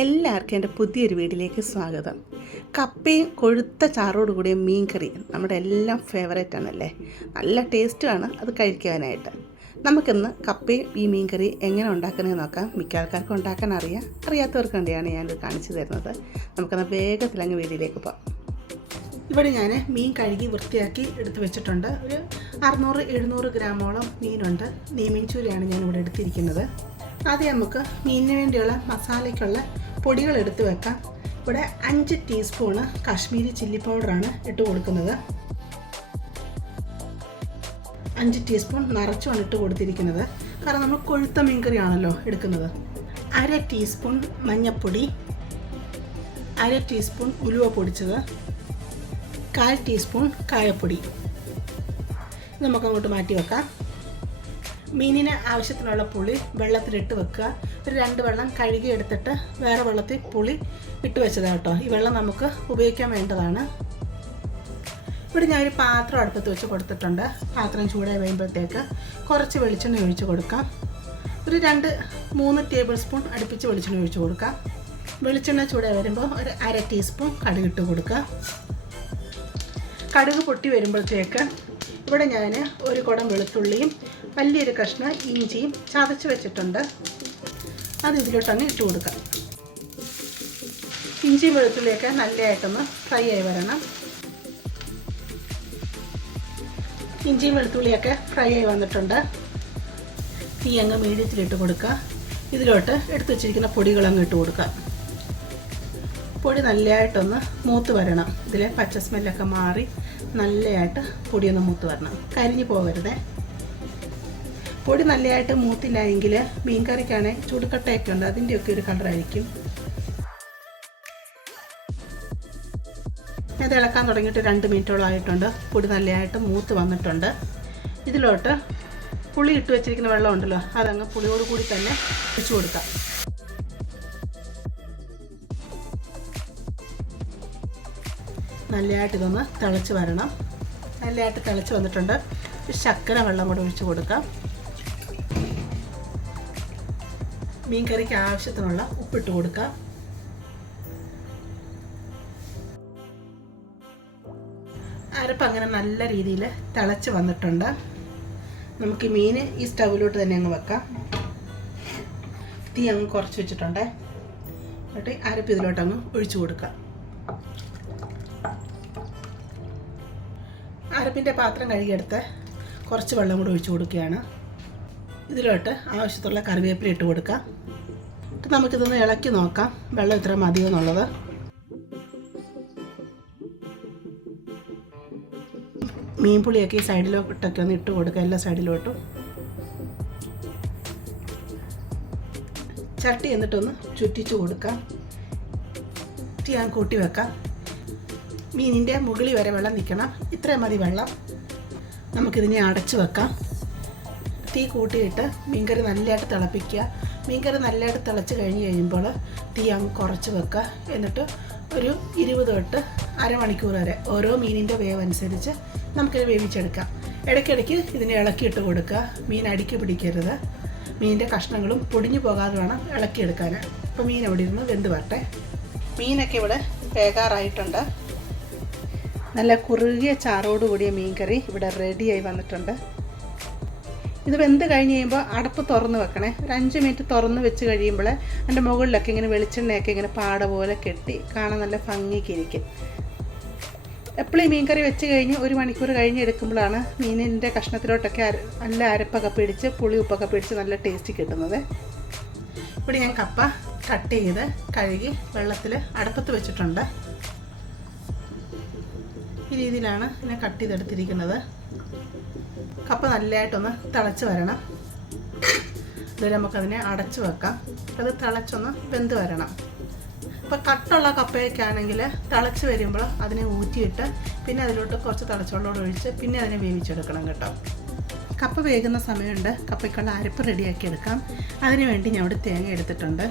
എല്ലാവർക്കും എൻ്റെ പുതിയൊരു വീട്ടിലേക്ക് സ്വാഗതം. കപ്പയും കൊഴുത്ത ചാറോട് കൂടിയ മീൻ കറി നമ്മുടെ എല്ലാം ഫേവറേറ്റ് ആണല്ലേ. നല്ല ടേസ്റ്റുമാണ് അത് കഴിക്കാനായിട്ട്. നമുക്കിന്ന് കപ്പയും ഈ മീൻ കറി എങ്ങനെ ഉണ്ടാക്കുന്നതെന്ന് നോക്കാം. മിക്ക ആൾക്കാർക്കും ഉണ്ടാക്കാൻ അറിയാത്തവർക്ക് വേണ്ടിയാണ് ഞാനിത് കാണിച്ചു തരുന്നത്. നമുക്കത് വേഗത്തിൽ അങ്ങ് വീട്ടിലേക്ക് പോകാം. ഇവിടെ ഞാൻ മീൻ കഴുകി വൃത്തിയാക്കി എടുത്ത് വെച്ചിട്ടുണ്ട്. ഒരു 600-700 ഗ്രാമോളം മീനുണ്ട്. നെയ്മീൻ ചൂരയാണ് ഞാനിവിടെ എടുത്തിരിക്കുന്നത്. ആദ്യം നമുക്ക് മീനിന് വേണ്ടിയുള്ള മസാലയ്ക്കുള്ള പൊടികൾ എടുത്ത് വെക്കാം. ഇവിടെ 5 ടീസ്പൂണ് കാശ്മീരി ചില്ലി പൗഡറാണ് ഇട്ട് കൊടുക്കുന്നത്. 5 ടീസ്പൂൺ നിറച്ചുമാണ് ഇട്ട് കൊടുത്തിരിക്കുന്നത്. കാരണം നമ്മൾ കൊഴുത്ത മീൻകറിയാണല്ലോ എടുക്കുന്നത്. 1/2 ടീസ്പൂൺ മഞ്ഞൾപ്പൊടി, 1/2 ടീസ്പൂൺ ഉലുവ പൊടിച്ചത്, 1/4 ടീസ്പൂൺ കായപ്പൊടി. നമുക്കങ്ങോട്ട് മാറ്റി വെക്കാം. മീനിന് ആവശ്യത്തിനുള്ള പുളി വെള്ളത്തിലിട്ട് വെക്കുക. ഒരു 2 വെള്ളം കഴുകി എടുത്തിട്ട് വേറെ വെള്ളത്തിൽ പുളി ഇട്ട് വെച്ചതാണ് കേട്ടോ. ഈ വെള്ളം നമുക്ക് ഉപയോഗിക്കാൻ വേണ്ടതാണ്. ഇവിടെ ഞാനൊരു പാത്രം അടുപ്പത്ത് വെച്ച് കൊടുത്തിട്ടുണ്ട്. പാത്രം ചൂടായി വരുമ്പോഴത്തേക്ക് കുറച്ച് വെളിച്ചെണ്ണ ഒഴിച്ച് കൊടുക്കാം. ഒരു 2-3 ടേബിൾ സ്പൂൺ അടുപ്പിച്ച് വെളിച്ചെണ്ണ ഒഴിച്ച് കൊടുക്കാം. വെളിച്ചെണ്ണ ചൂടായി വരുമ്പോൾ ഒരു 1/2 ടീസ്പൂൺ കടുകിട്ട് കൊടുക്കുക. കടുക് പൊട്ടി വരുമ്പോഴത്തേക്ക് ഇവിടെ ഞാൻ ഒരു കുടം വെളുത്തുള്ളിയും വലിയൊരു കഷ്ണം ഇഞ്ചിയും ചതച്ച് വെച്ചിട്ടുണ്ട്. അത് ഇതിലോട്ടങ്ങ് ഇട്ട് കൊടുക്കാം. ഇഞ്ചിയും വെളുത്തുള്ളിയൊക്കെ നല്ലതായിട്ടൊന്ന് ഫ്രൈ ആയി വരണം. ഇഞ്ചിയും വെളുത്തുള്ളിയൊക്കെ ഫ്രൈ ആയി വന്നിട്ടുണ്ട്. തീ അങ്ങ് മീഡിയത്തിലിട്ട് കൊടുക്കുക. ഇതിലോട്ട് എടുത്ത് വെച്ചിരിക്കുന്ന പൊടികളങ്ങ് ഇട്ട് കൊടുക്കുക. പൊടി നല്ലതായിട്ടൊന്ന് മൂത്ത് വരണം. ഇതിലെ പച്ച സ്മെല്ലൊക്കെ മാറി നല്ലതായിട്ട് പൊടിയൊന്ന് മൂത്ത് വരണം. കരിഞ്ഞു പോകരുതേ. പൊടി നല്ലതായിട്ട് മൂത്തില്ല എങ്കിൽ മീൻ കറിക്കാണെങ്കിൽ ചുടുക്കട്ടയൊക്കെ ഉണ്ട്, അതിൻ്റെയൊക്കെ ഒരു കളറായിരിക്കും. അത് ഇളക്കാൻ തുടങ്ങിയിട്ട് 2 മിനിറ്റോളം ആയിട്ടുണ്ട്. പൊടി നല്ലതായിട്ട് മൂത്ത് വന്നിട്ടുണ്ട്. ഇതിലോട്ട് പുളി ഇട്ട് വെച്ചിരിക്കുന്ന വെള്ളം ഉണ്ടല്ലോ, അതങ്ങ് പുളിയോട് കൂടി തന്നെ ഒഴിച്ച് കൊടുക്കാം. നല്ലതായിട്ട് ഇതൊന്ന് തിളച്ച് വരണം. നല്ലതായിട്ട് തിളച്ച് വന്നിട്ടുണ്ട്. ശർക്കര വെള്ളം കൂടെ ഒഴിച്ച് കൊടുക്കാം. മീൻ കറിക്ക് ആവശ്യത്തിനുള്ള ഉപ്പിട്ട് കൊടുക്കാം. അരപ്പ് അങ്ങനെ നല്ല രീതിയിൽ തിളച്ച് വന്നിട്ടുണ്ട്. നമുക്ക് ഈ മീൻ ഈ സ്റ്റൗവിലോട്ട് തന്നെ അങ്ങ് വെക്കാം. തീ അങ്ങ് കുറച്ച് വെച്ചിട്ടുണ്ട്. എന്നിട്ട് അരപ്പ് ഇതിലോട്ടങ്ങ് ഒഴിച്ചു കൊടുക്കാം. അരപ്പിൻ്റെ പാത്രം കഴുകിയെടുത്ത് കുറച്ച് വെള്ളം കൂടി ഒഴിച്ചു കൊടുക്കുകയാണ്. ഇതിലോട്ട് ആവശ്യത്തുള്ള കറിവേപ്പില ഇട്ട് കൊടുക്കാം. എന്നിട്ട് നമുക്കിതൊന്ന് ഇളക്കി നോക്കാം വെള്ളം ഇത്ര മതിയോ എന്നുള്ളത്. മീൻ പുളിയൊക്കെ ഈ സൈഡിലോട്ടൊക്കെ ഒന്ന് ഇട്ട് കൊടുക്കുക, എല്ലാ സൈഡിലോട്ടും. ചട്ടി എന്നിട്ടൊന്ന് ചുറ്റിച്ച് കൊടുക്കാം. ഞാൻ കൂട്ടി വെക്കാം. മീനിൻ്റെ മുകളിൽ വരെ വെള്ളം നിൽക്കണം. ഇത്രയും മതി വെള്ളം. നമുക്കിതിനെ അടച്ച് വെക്കാം. തീ കൂട്ടിയിട്ട് മീൻകറി നല്ലതായിട്ട് തിളപ്പിക്കുക. മീൻകറി നല്ലതായിട്ട് തിളച്ച് കഴിയുമ്പോൾ തീ അങ്ങ് കുറച്ച് വെക്കുക. എന്നിട്ട് ഒരു 20 തൊട്ട് അരമണിക്കൂർ വരെ ഓരോ മീനിൻ്റെ വേവ് അനുസരിച്ച് നമുക്കിത് വേവിച്ചെടുക്കാം. ഇടയ്ക്കിടയ്ക്ക് ഇതിനെ ഇളക്കിയിട്ട് കൊടുക്കുക. മീൻ അടിക്ക് പിടിക്കരുത്. മീനിൻ്റെ കഷ്ണങ്ങളും പൊടിഞ്ഞു പോകാതെ വേണം ഇളക്കിയെടുക്കാൻ. അപ്പോൾ മീൻ അവിടെ ഇരുന്ന് വെന്ത് വരട്ടെ. മീനൊക്കെ ഇവിടെ വേകാറായിട്ടുണ്ട്. നല്ല കുറുകിയ ചാറോട് കൂടിയ മീൻ കറി ഇവിടെ റെഡിയായി വന്നിട്ടുണ്ട്. ഇത് വെന്ത് കഴിഞ്ഞ് കഴിയുമ്പോൾ അടപ്പ് തുറന്ന് വെക്കണേ. ഒരു 5 മിനിറ്റ് തുറന്ന് വെച്ച് കഴിയുമ്പോൾ അതിൻ്റെ മുകളിലൊക്കെ ഇങ്ങനെ വെളിച്ചെണ്ണയൊക്കെ ഇങ്ങനെ പാട പോലെ കെട്ടി കാണാൻ നല്ല ഭംഗിക്കിരിക്കും. എപ്പോഴും ഈ മീൻ കറി വെച്ച് കഴിഞ്ഞ് 1 മണിക്കൂർ കഴിഞ്ഞ് എടുക്കുമ്പോഴാണ് മീനിൻ്റെ കഷ്ണത്തിലോട്ടൊക്കെ നല്ല അരപ്പൊക്കെ പിടിച്ച് പുളി ഉപ്പൊക്കെ പിടിച്ച് നല്ല ടേസ്റ്റ് കിട്ടുന്നത്. ഇവിടെ ഞാൻ കപ്പ കട്ട് ചെയ്ത് കഴുകി വെള്ളത്തിൽ അടുപ്പത്ത് വെച്ചിട്ടുണ്ട്. ഈ രീതിയിലാണ് ഞാൻ കട്ട് ചെയ്തെടുത്തിരിക്കുന്നത്. കപ്പ നല്ലതായിട്ടൊന്ന് തിളച്ച് വരണം. ഇതുവരെ നമുക്കതിനെ അടച്ച് വെക്കാം. അത് തിളച്ചൊന്ന് വെന്ത് വരണം. ഇപ്പോൾ കട്ടുള്ള കപ്പയൊക്കെ ആണെങ്കിൽ തിളച്ച് വരുമ്പോൾ അതിനെ ഊറ്റിയിട്ട് പിന്നെ അതിലോട്ട് കുറച്ച് തിളച്ചവെള്ളം ഒഴിച്ച് പിന്നെ അതിനെ വേവിച്ചെടുക്കണം കേട്ടോ. കപ്പ വേകുന്ന സമയമുണ്ട്. കപ്പയ്ക്കുള്ള അരപ്പ് റെഡിയാക്കി എടുക്കാം. അതിന് വേണ്ടി ഞാൻ ഇവിടെ തേങ്ങ എടുത്തിട്ടുണ്ട്.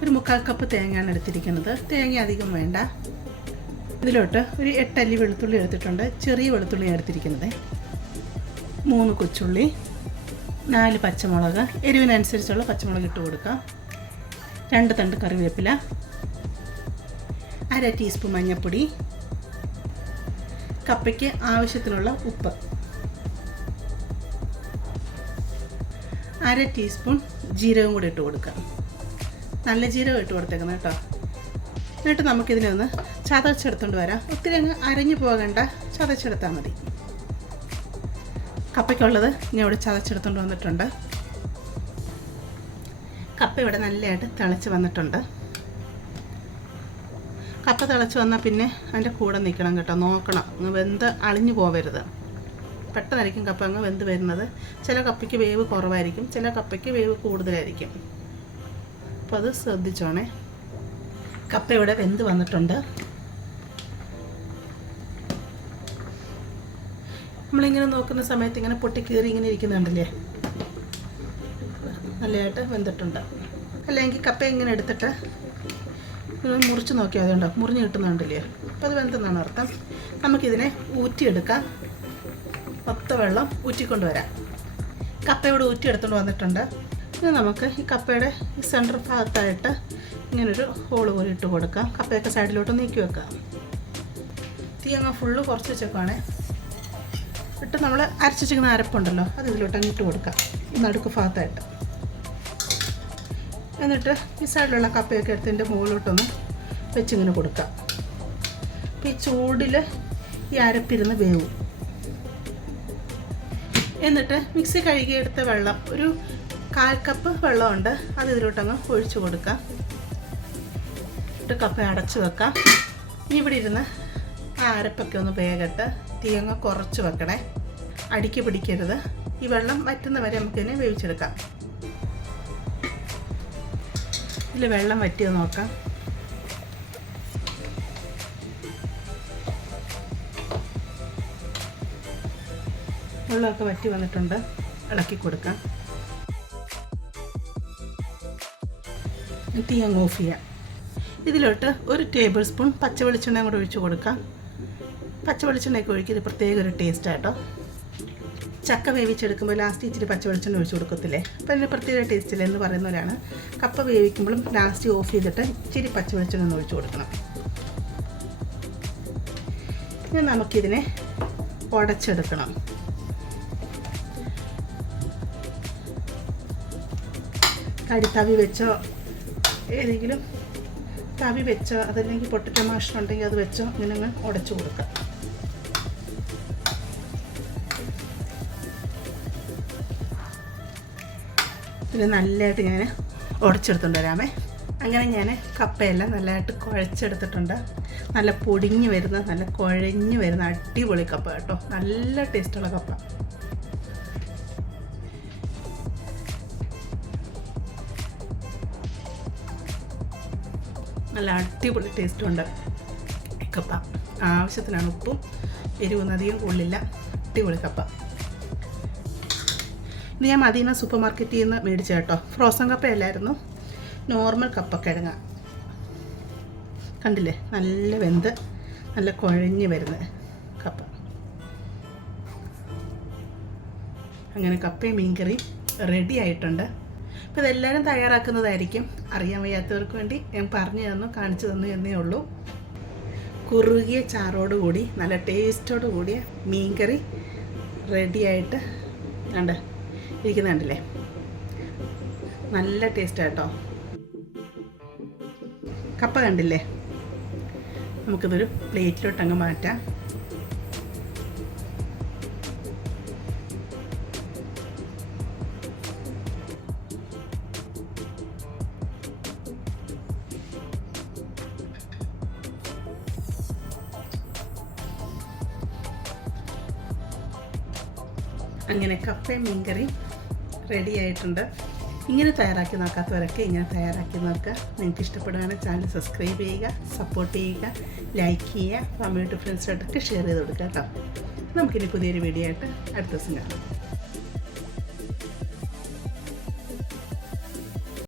ഒരു 1/4 കപ്പ് തേങ്ങയാണ് എടുത്തിരിക്കുന്നത്. തേങ്ങ അധികം വേണ്ട. ഇതിലോട്ട് ഒരു 8 അല്ലി വെളുത്തുള്ളി എടുത്തിട്ടുണ്ട്. ചെറിയ വെളുത്തുള്ളി എടുത്തിരിക്കുന്നത്. 3 കൊച്ചുള്ളി, 4 പച്ചമുളക്, എരിവിനനുസരിച്ചുള്ള പച്ചമുളക് ഇട്ട് കൊടുക്കാം. 2 തണ്ട് കറിവേപ്പില, 1/2 ടീസ്പൂൺ മഞ്ഞൾപ്പൊടി, കപ്പയ്ക്ക് ആവശ്യത്തിനുള്ള ഉപ്പ്, 1/2 ടീസ്പൂൺ ജീരകം കൂടി ഇട്ട് കൊടുക്കുക. നല്ല ജീരകം ഇട്ട് കൊടുത്തേക്കണം കേട്ടോ. എന്നിട്ട് നമുക്കിതിനെ ഒന്ന് ചതച്ചെടുത്തുകൊണ്ട് വരാം. ഒത്തിരി അങ്ങ് അരഞ്ഞു പോകേണ്ട, ചതച്ചെടുത്താൽ മതി. കപ്പയ്ക്കുള്ളത് ഞാൻ ഇവിടെ ചതച്ചെടുത്തുകൊണ്ട് വന്നിട്ടുണ്ട്. കപ്പ ഇവിടെ നല്ലതായിട്ട് തിളച്ച് വന്നിട്ടുണ്ട്. കപ്പ തിളച്ച് വന്നാൽ പിന്നെ അതിൻ്റെ കൂടെ നിൽക്കണം കേട്ടോ, നോക്കണം, അങ്ങ് വെന്ത് അളിഞ്ഞു പോവരുത്. പെട്ടെന്നായിരിക്കും കപ്പ അങ്ങ് വെന്ത് വരുന്നത്. ചില കപ്പയ്ക്ക് വേവ് കുറവായിരിക്കും, ചില കപ്പയ്ക്ക് വേവ് കൂടുതലായിരിക്കും. അപ്പോൾ അത് ശ്രദ്ധിച്ചോണേ. കപ്പ ഇവിടെ വെന്ത് വന്നിട്ടുണ്ട്. നമ്മളിങ്ങനെ നോക്കുന്ന സമയത്ത് ഇങ്ങനെ പൊട്ടിക്കീറി ഇങ്ങനെ ഇരിക്കുന്നുണ്ടല്ലേ, നല്ലതായിട്ട് വെന്തിട്ടുണ്ട്. അല്ലെങ്കിൽ കപ്പ ഇങ്ങനെ എടുത്തിട്ട് മുറിച്ച് നോക്കിയാൽ അതുണ്ടോ, മുറിഞ്ഞ് കിട്ടുന്നുണ്ടല്ലേ, അപ്പോൾ അത് വെന്തെന്നാണ് അർത്ഥം. നമുക്കിതിനെ ഊറ്റിയെടുക്കാം. മൊത്ത വെള്ളം ഊറ്റിക്കൊണ്ട് വരാം. കപ്പയോട് ഊറ്റിയെടുത്തുകൊണ്ട് വന്നിട്ടുണ്ട്. ഇനി നമുക്ക് ഈ കപ്പയുടെ ഈ സെൻറ്റർ ഭാഗത്തായിട്ട് ഇങ്ങനൊരു ഹോള് പോലെ ഇട്ട് കൊടുക്കാം. കപ്പയൊക്കെ സൈഡിലോട്ട് നീക്കി വെക്കാം. തീ അങ്ങ് ഫുള്ള് കുറച്ച് വെച്ചേക്കുവാണേ. ഇട്ട് നമ്മൾ അരച്ച് വെച്ചിരിക്കുന്ന അരപ്പുണ്ടല്ലോ, അത് ഇതിലോട്ട് അങ്ങ് ഇട്ട് കൊടുക്കാം, ഈ നടുക്ക് ഭാഗത്തായിട്ട്. എന്നിട്ട് ഈ സൈഡിലുള്ള കപ്പയൊക്കെ എടുത്തതിൻ്റെ മുകളിലോട്ടൊന്ന് വെച്ചിങ്ങനെ കൊടുക്കാം. അപ്പോൾ ഈ ചൂടിൽ ഈ അരപ്പിരുന്ന് വേവും. എന്നിട്ട് മിക്സി കഴുകിയെടുത്ത വെള്ളം, ഒരു 1/4 കപ്പ് വെള്ളമുണ്ട്, അത് ഇതിലോട്ടങ്ങ് ഒഴിച്ചു കൊടുക്കാം. ഇട്ട് കപ്പ അടച്ച് വെക്കാം. ഇനി ഇവിടെ ഇരുന്ന് ആ അരപ്പൊക്കെ ഒന്ന് വേകട്ടെ. തീ അങ്ങ് കുറച്ച് വെക്കണേ, അടിക്ക് പിടിക്കരുത്. ഈ വെള്ളം വറ്റുന്ന വരെ നമുക്കിതിനെ വേവിച്ചെടുക്കാം. ഇതിൽ വെള്ളം വറ്റിയത് നോക്കാം. വെള്ളമൊക്കെ വറ്റി വന്നിട്ടുണ്ട്. ഇളക്കി കൊടുക്കാം. തീ അങ്ങ് ഓഫ് ചെയ്യാം. ഇതിലോട്ട് 1 ടേബിൾ സ്പൂൺ പച്ച വെളിച്ചെണ്ണ കൂടെ ഒഴിച്ച് കൊടുക്കാം. പച്ച വെളിച്ചെണ്ണയൊക്കെ ഒഴിക്കുക, ഇത് പ്രത്യേക ഒരു ടേസ്റ്റാട്ടോ. ചക്ക വേവിച്ചെടുക്കുമ്പോൾ ലാസ്റ്റ് ഇച്ചിരി പച്ച വെളിച്ചെണ്ണ ഒഴിച്ച് കൊടുക്കത്തില്ലേ, അപ്പോൾ അതിന് പ്രത്യേക ടേസ്റ്റില്ല എന്ന് പറയുന്നവരാണ്. കപ്പ വേവിക്കുമ്പോഴും ലാസ്റ്റ് ഓഫ് ചെയ്തിട്ട് ഇച്ചിരി പച്ച വെളിച്ചെണ്ണ ഒഴിച്ച് കൊടുക്കണം. ഇനി നമുക്കിതിനെ ഉടച്ചെടുക്കണം. തവി വെച്ചോ, ഏതെങ്കിലും തവി വെച്ചോ, അതല്ലെങ്കിൽ പൊട്ടറ്റോ മാഷ് ഉണ്ടെങ്കിൽ അത് വെച്ചോ ഇങ്ങനെ അങ്ങ് ഉടച്ചു കൊടുക്കാം. പിന്നെ നല്ലതായിട്ട് ഞാൻ ഉടച്ചെടുത്തുകൊണ്ട് വരാമേ. അങ്ങനെ ഞാൻ കപ്പയെല്ലാം നല്ലതായിട്ട് കുഴച്ചെടുത്തിട്ടുണ്ട്. നല്ല പൊടിഞ്ഞ് വരുന്ന, നല്ല കുഴഞ്ഞ് വരുന്ന അടിപൊളി കപ്പ കേട്ടോ, നല്ല ടേസ്റ്റുള്ള കപ്പ. നല്ല അടിപൊളി ടേസ്റ്റുണ്ട് കപ്പ. ആവശ്യത്തിനാണ് ഉപ്പും എരിവൊന്നും അധികം കൊള്ളില്ല. അടിപൊളി കപ്പ. ഇത് ഞാൻ മദീന സൂപ്പർ മാർക്കറ്റിൽ നിന്ന് മേടിച്ച കേട്ടോ. ഫ്രോസൺ കപ്പയല്ലായിരുന്നു, നോർമൽ കപ്പക്കിഴങ്ങ. കണ്ടില്ലേ, നല്ല വെന്ത് നല്ല കുഴഞ്ഞ് വരുന്ന കപ്പ. അങ്ങനെ കപ്പയും മീൻകറി റെഡി ആയിട്ടുണ്ട്. അപ്പോൾ ഇതെല്ലാവരും തയ്യാറാക്കുന്നതായിരിക്കും. അറിയാൻ വയ്യാത്തവർക്ക് വേണ്ടി ഞാൻ പറഞ്ഞു തന്നു, കാണിച്ചു തന്നു എന്നേ ഉള്ളൂ. കുറുകിയ ചാറോടുകൂടി നല്ല ടേസ്റ്റോട് കൂടിയ മീൻകറി റെഡിയായിട്ട് കണ്ട് ഇരിക്കുന്നുണ്ടല്ലേ, നല്ല ടേസ്റ്റ് കേട്ടോ. കപ്പ കണ്ടില്ലേ, നമുക്കിതൊരു പ്ലേറ്റിലോട്ട് അങ്ങ് മാറ്റാം. അങ്ങനെ കപ്പയും മീൻകറി റെഡി ആയിട്ടുണ്ട്. ഇങ്ങനെ തയ്യാറാക്കി നോക്കാത്തവരൊക്കെ ഇങ്ങനെ തയ്യാറാക്കി നോക്കുക. നിങ്ങൾക്ക് ഇഷ്ടപ്പെടുകയാണെങ്കിൽ ചാനൽ സബ്സ്ക്രൈബ് ചെയ്യുക, സപ്പോർട്ട് ചെയ്യുക, ലൈക്ക് ചെയ്യുക, ഫാമിലി ടു ഫ്രണ്ട്സിനോടൊക്കെ ഷെയർ ചെയ്ത് കൊടുക്കുക കേട്ടോ. നമുക്കിനി പുതിയൊരു വീഡിയോ ആയിട്ട് അടുത്ത ദിവസം കാണാം.